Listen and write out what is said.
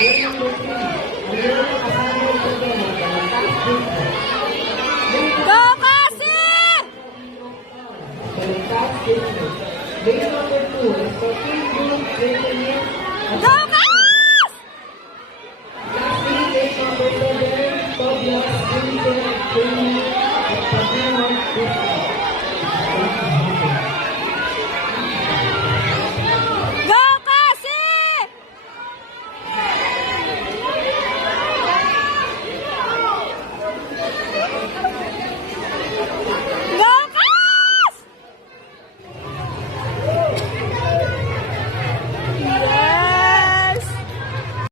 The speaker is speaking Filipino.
Go, Kasi! Base number 2 is for Team Blue, 20 minutes. Go,